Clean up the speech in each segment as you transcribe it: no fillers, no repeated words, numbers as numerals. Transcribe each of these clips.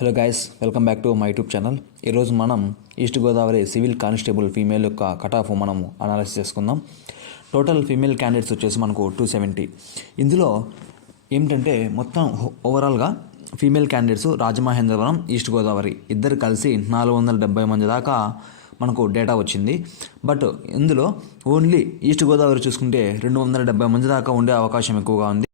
Hello guys, welcome back to my YouTube channel. ఈరోజు మనం east Godavari civil constable female యొక్క cut off మనము analysis చేసుకుందాం. టోటల్ ఫీమేల్ క్యాండిడేట్స్ వచ్చేసి మనకు 270. ఇందులో ఏమిటంటే మొత్తం ఓవరాల్గా female candidates Rajamahendravaram, east Godavari ఇద్దరు కలిసి 470 మంది దాకా మనకు డేటా వచ్చింది. బట్ ఇందులో ఓన్లీ ఈస్ట్ గోదావరి చూసుకుంటే 270 మంది దాకా ఉండే అవకాశం ఎక్కువగా ఉంది.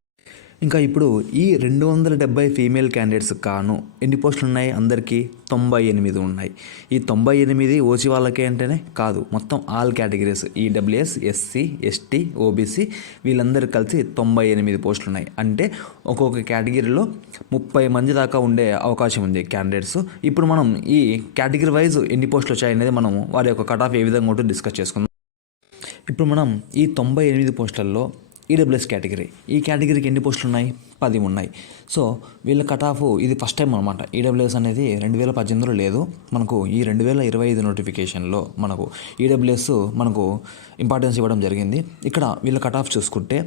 ఇంకా ఇప్పుడు ఈ 270 ఫీమేల్ క్యాండిడేట్స్ కాను ఎన్ని పోస్టులు ఉన్నాయి? అందరికీ 98 ఉన్నాయి. ఈ 98 ఓసీ వాళ్ళకే అంటేనే కాదు, మొత్తం all categories EWS, SC, ST, OBC వీళ్ళందరూ కలిసి 98 పోస్టులు ఉన్నాయి. అంటే ఒక్కొక్క కేటగిరీలో 30 మంది దాకా ఉండే అవకాశం ఉంది క్యాండిడేట్స్. ఇప్పుడు మనం ఈ కేటగిరీ వైజ్ ఎన్ని పోస్టులు వచ్చాయనేది మనం వారి యొక్క కట్ ఆఫ్ ఏ విధంగా ఉంటుందో డిస్కస్ చేసుకుందాం. ఇప్పుడు మనం ఈ 98 పోస్టులలో ఈడబ్ల్యూఎస్ కేటగిరీ, ఈ కేటగిరీకి ఎన్ని పోస్టులు ఉన్నాయి? 10 ఉన్నాయి. సో వీళ్ళ కట్ ఆఫ్ ఇది ఫస్ట్ టైం అనమాట. ఈడబ్ల్యూఎస్ అనేది 2018లో లేదు, మనకు ఈ 2025 నోటిఫికేషన్లో మనకు ఈడబ్ల్యూఎస్ మనకు ఇంపార్టెన్స్ ఇవ్వడం జరిగింది. ఇక్కడ వీళ్ళ కట్ ఆఫ్ చూసుకుంటే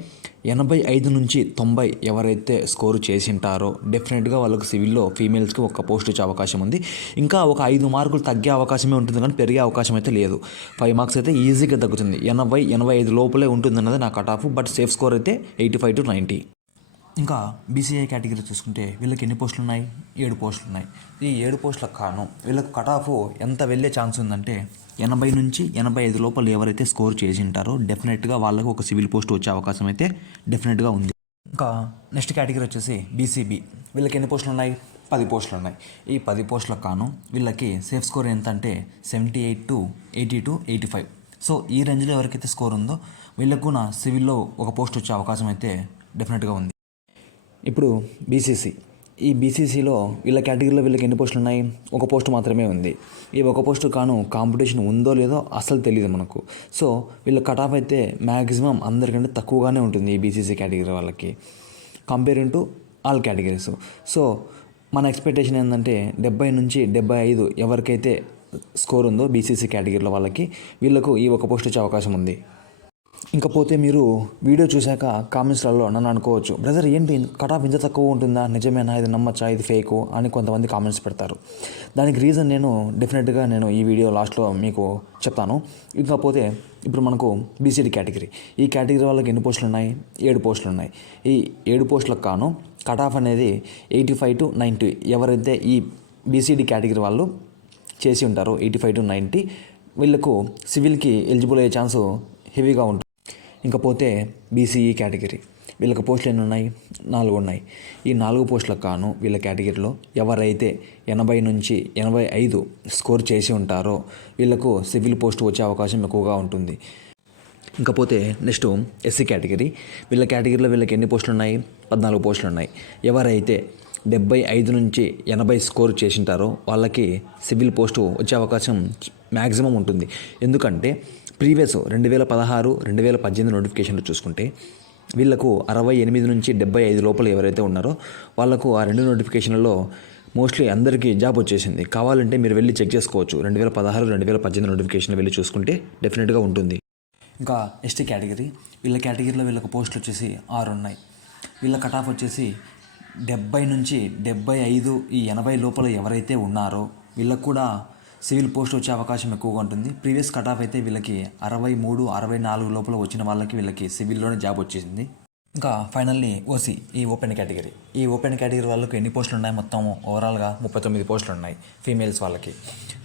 85 నుంచి 90 ఎవరైతే స్కోర్ చేసింటారో డెఫినెట్గా వాళ్ళకు సివిల్లో ఫీమేల్స్కి ఒక పోస్ట్ వచ్చే అవకాశం ఉంది. ఇంకా ఒక 5 మార్కులు తగ్గే అవకాశమే ఉంటుంది, కానీ పెరిగే అవకాశం అయితే లేదు. 5 మార్క్స్ అయితే ఈజీగా తగ్గుతుంది. 80-85 లోపలే ఉంటుంది అన్నది నా cut off. But safe score అయితే 85 to 90. ఇంకా బీసీఐ కేటగిరీ చూసుకుంటే వీళ్ళకి ఎన్ని పోస్టులు ఉన్నాయి? 7 పోస్టులు ఉన్నాయి. ఈ 7 పోస్టులకు కాను వీళ్ళకి కట్ ఆఫ్ ఎంత వెళ్ళే ఛాన్స్ ఉందంటే 80 నుంచి 85 లోపల ఎవరైతే స్కోర్ చేసి ఉంటారో డెఫినెట్గా వాళ్ళకు ఒక సివిల్ పోస్ట్ వచ్చే అవకాశం అయితే డెఫినెట్గా ఉంది. ఇంకా నెక్స్ట్ కేటగిరీ వచ్చేసి బీసీబీ, వీళ్ళకి ఎన్ని పోస్టులు ఉన్నాయి? 10 పోస్టులు ఉన్నాయి. ఈ 10 పోస్టులకు కాను వీళ్ళకి సేఫ్ స్కోర్ ఎంత అంటే 78 to 80 to 85. సో ఈ రేంజ్లో ఎవరికైతే స్కోర్ ఉందో వీళ్ళకు నా సివిల్లో ఒక పోస్ట్ వచ్చే అవకాశం అయితే డెఫినెట్గా ఉంది. ఇప్పుడు బీసీసీ, ఈ బీసీసీలో వీళ్ళ కేటగిరీలో వీళ్ళకి ఎన్ని పోస్టులు ఉన్నాయి? ఒక పోస్ట్ మాత్రమే ఉంది. ఈ ఒక పోస్టు కాను కాంపిటీషన్ ఉందో లేదో అసలు తెలియదు మనకు. సో వీళ్ళ కట్ ఆఫ్ అయితే మ్యాక్సిమం అందరికంటే తక్కువగానే ఉంటుంది ఈ బీసీసీ కేటగిరీ వాళ్ళకి comparing to all categories. So మన ఎక్స్పెక్టేషన్ ఏంటంటే 70 నుంచి 75 ఎవరికైతే స్కోర్ ఉందో బీసీసీ కేటగిరీలో వాళ్ళకి వీళ్ళకు ఈ ఒక పోస్ట్ వచ్చే అవకాశం ఉంది. ఇంకపోతే మీరు వీడియో చూశాక కామెంట్స్లలో నన్ను అనుకోవచ్చు, బ్రదర్ ఏంటి కట్ ఆఫ్ ఇంత తక్కువ ఉంటుందా, నిజమేనా, ఇది నమ్మచ్చా, ఇది ఫేకు అని కొంతమంది కామెంట్స్ పెడతారు. దానికి రీజన్ డెఫినెట్గా నేను ఈ వీడియో లాస్ట్లో మీకు చెప్తాను. ఇంకపోతే ఇప్పుడు మనకు బీసీడీ కేటగిరీ, ఈ కేటగిరీ వాళ్ళకి ఎన్ని పోస్టులు ఉన్నాయి? 7 పోస్టులు ఉన్నాయి. ఈ 7 పోస్టులకు కాను కట్ ఆఫ్ అనేది 85 to 90 ఎవరైతే ఈ బీసీడీ కేటగిరీ వాళ్ళు చేసి ఉంటారో 85 to 90 వీళ్ళకు సివిల్కి ఎలిజిబుల్ అయ్యే ఛాన్సు హెవీగా ఉంటుంది. ఇంకపోతే బీసీఈ కేటగిరీ, వీళ్ళకి పోస్టులు ఎన్ని ఉన్నాయి? 4 ఉన్నాయి. ఈ 4 పోస్టులకు కాను వీళ్ళ కేటగిరీలో ఎవరైతే 80 నుంచి 85 స్కోర్ చేసి ఉంటారో వీళ్ళకు సివిల్ పోస్ట్ వచ్చే అవకాశం ఎక్కువగా ఉంటుంది. ఇంకపోతే నెక్స్ట్ ఎస్సీ కేటగిరీ, వీళ్ళ కేటగిరీలో వీళ్ళకి ఎన్ని పోస్టులు ఉన్నాయి? 14 పోస్టులు ఉన్నాయి. ఎవరైతే 75 నుంచి 80 స్కోర్ చేసింటారో వాళ్ళకి సివిల్ పోస్టు వచ్చే అవకాశం మ్యాక్సిమం ఉంటుంది. ఎందుకంటే ప్రీవియస్ 2016, 2018 నోటిఫికేషన్లు చూసుకుంటే వీళ్ళకు 68 నుంచి 75 లోపల ఎవరైతే ఉన్నారో వాళ్ళకు ఆ 2 నోటిఫికేషన్లలో మోస్ట్లీ అందరికీ జాబ్ వచ్చేసింది. కావాలంటే మీరు వెళ్ళి చెక్ చేసుకోవచ్చు. 2016, 2018 నోటిఫికేషన్ వెళ్ళి చూసుకుంటే డెఫినెట్గా ఉంటుంది. ఇంకా ఎస్టీ కేటగిరీ, వీళ్ళ కేటగిరీలో వీళ్ళకు పోస్టులు వచ్చేసి 6 ఉన్నాయి. వీళ్ళ కట్ ఆఫ్ వచ్చేసి 70 నుంచి 75 ఈ 80 లోపల ఎవరైతే ఉన్నారో వీళ్ళకు కూడా సివిల్ పోస్ట్ వచ్చే అవకాశం ఎక్కువగా ఉంటుంది. ప్రీవియస్ కట్ ఆఫ్ అయితే వీళ్ళకి 63, 64 లోపల వచ్చిన వాళ్ళకి వీళ్ళకి సివిల్లోనే జాబ్ వచ్చేసింది. ఇంకా ఫైనల్లీ ఓసీ, ఈ ఓపెన్ కేటగిరీ, ఈ ఓపెన్ కేటగిరీ వాళ్ళకి ఎన్ని పోస్టులు ఉన్నాయి? మొత్తం ఓవరాల్గా 39 పోస్టులు ఉన్నాయి ఫీమేల్స్ వాళ్ళకి.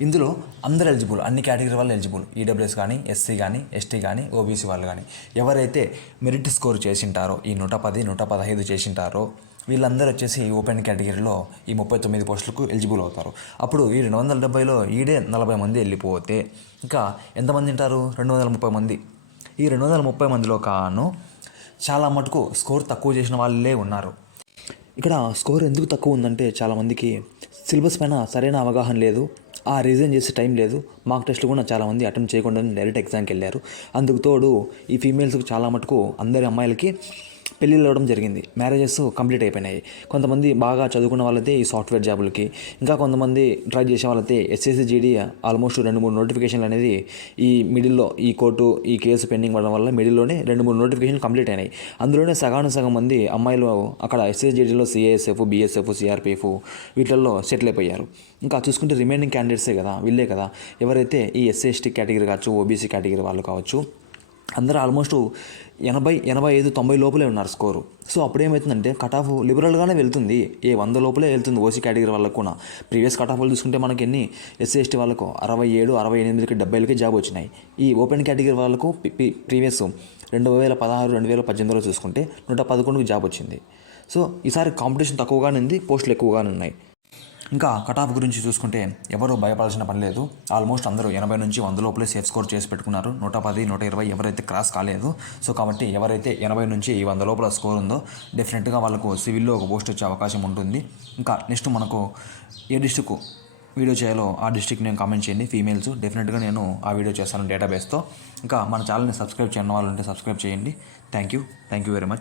ఇందులో అందరు ఎలిజిబుల్, అన్ని కేటగిరీ వాళ్ళు ఎలిజిబుల్. ఈడబ్ల్యూఎస్ కానీ, ఎస్సీ కానీ, ఎస్టీ కానీ, ఓబీసీ వాళ్ళు కానీ ఎవరైతే మెరిట్ స్కోర్ చేసింటారో ఈ 110, 115 చేసింటారో వీళ్ళందరూ వచ్చేసి ఓపెన్ కేటగిరీలో ఈ 39 పోస్టులకు ఎలిజిబుల్ అవుతారు. అప్పుడు ఈ 270లో ఈడే 40 మంది వెళ్ళిపోతే ఇంకా ఎంతమంది ఉంటారు? 230 మంది. ఈ 230 మందిలో కాను చాలా మటుకు స్కోర్ తక్కువ చేసిన వాళ్ళే ఉన్నారు. ఇక్కడ స్కోర్ ఎందుకు తక్కువ ఉందంటే చాలామందికి సిలబస్ పైన సరైన అవగాహన లేదు, ఆ రీజన్ చేసే టైం లేదు. మార్క్ టెస్ట్లు కూడా చాలామంది అటెంప్ట్ చేయకుండా డైరెక్ట్ ఎగ్జామ్కి వెళ్ళారు. అందుకు తోడు ఈ ఫీమేల్స్కి చాలా మటుకు అందరి అమ్మాయిలకి పెళ్ళిళ్ళు అవ్వడం జరిగింది, మ్యారేజెస్ కంప్లీట్ అయిపోయినాయి. కొంతమంది బాగా చదువుకున్న వాళ్ళైతే ఈ సాఫ్ట్వేర్ జాబులకి, ఇంకా కొంతమంది ట్రై చేసే వాళ్ళైతే ఎస్ఎస్సి జీడీ ఆల్మోస్ట్ 2-3 నోటిఫికేషన్లు అనేది ఈ మిడిల్లో ఈ కోర్టు ఈ కేసు పెండింగ్ అవ్వడం వల్ల మిడిల్లోనే 2-3 నోటిఫికేషన్లు కంప్లీట్ అయినాయి. అందులోనే సగం మంది అమ్మాయిలు అక్కడ ఎస్ఎస్జీడీలో సిఐఎస్ఎఫ్, బీఎస్ఎఫ్, సిఆర్పిఎఫ్ వీటిల్లో సెటిల్ అయిపోయారు. ఇంకా చూసుకుంటే రిమైనింగ్ క్యాండిడేట్సే కదా, వీళ్ళే కదా ఎవరైతే ఈ ఎస్సీ ఎస్టీ కేటగిరీ కావచ్చు, ఓబీసీ కేటగిరీ వాళ్ళు కావచ్చు, అందరూ ఆల్మోస్ట్ 85-90 లోపలే ఉన్నారు స్కోరు. సో అప్పుడు ఏమవుతుందంటే కట్ ఆఫ్ లిబరల్గానే వెళ్తుంది, 100 లోపలే వెళ్తుంది ఓసీ కేటగిరీ వాళ్ళకు కూడా. ప్రీవియస్ కట్ ఆఫ్లు చూసుకుంటే మనకి ఎన్ని ఎస్సీ ఎస్టీ వాళ్ళకు 67, 68, 70కి జాబ్ వచ్చినాయి. ఈ ఓపెన్ కేటగిరీ వాళ్ళకు ప్రీవియస్ 2016, 2018లో చూసుకుంటే 111కి జాబ్ వచ్చింది. సో ఈసారి కాంపిటీషన్ తక్కువగానే ఉంది, పోస్టులు ఎక్కువగానే ఉన్నాయి. ఇంకా కట్ ఆఫ్ గురించి చూసుకుంటే ఎవరు భయపడాల్సిన పని లేదు. ఆల్మోస్ట్ అందరూ 80 నుంచి 100 లోపలే సేఫ్ స్కోర్ చేసి పెట్టుకున్నారు. 110, 120 ఎవరైతే క్రాస్ కాలేదు. సో కాబట్టి ఎవరైతే 80 నుంచి 100 లోపల స్కోర్ ఉందో డెఫినెట్గా వాళ్ళకు సివిల్లో ఒక పోస్ట్ వచ్చే అవకాశం ఉంటుంది. ఇంకా నెక్స్ట్ మనకు ఏ డిస్ట్రిక్ట్ వీడియో చేయాలో ఆ డిస్ట్రిక్ట్ నేను కామెంట్ చేయండి. ఫీమేల్స్ డెఫినెట్గా నేను ఆ వీడియో చేస్తాను డేటాబేస్తో. ఇంకా మన ఛానల్ని సబ్స్క్రైబ్ చేయని వాళ్ళు ఉంటే సబ్స్క్రైబ్ చేయండి. Thank you very much.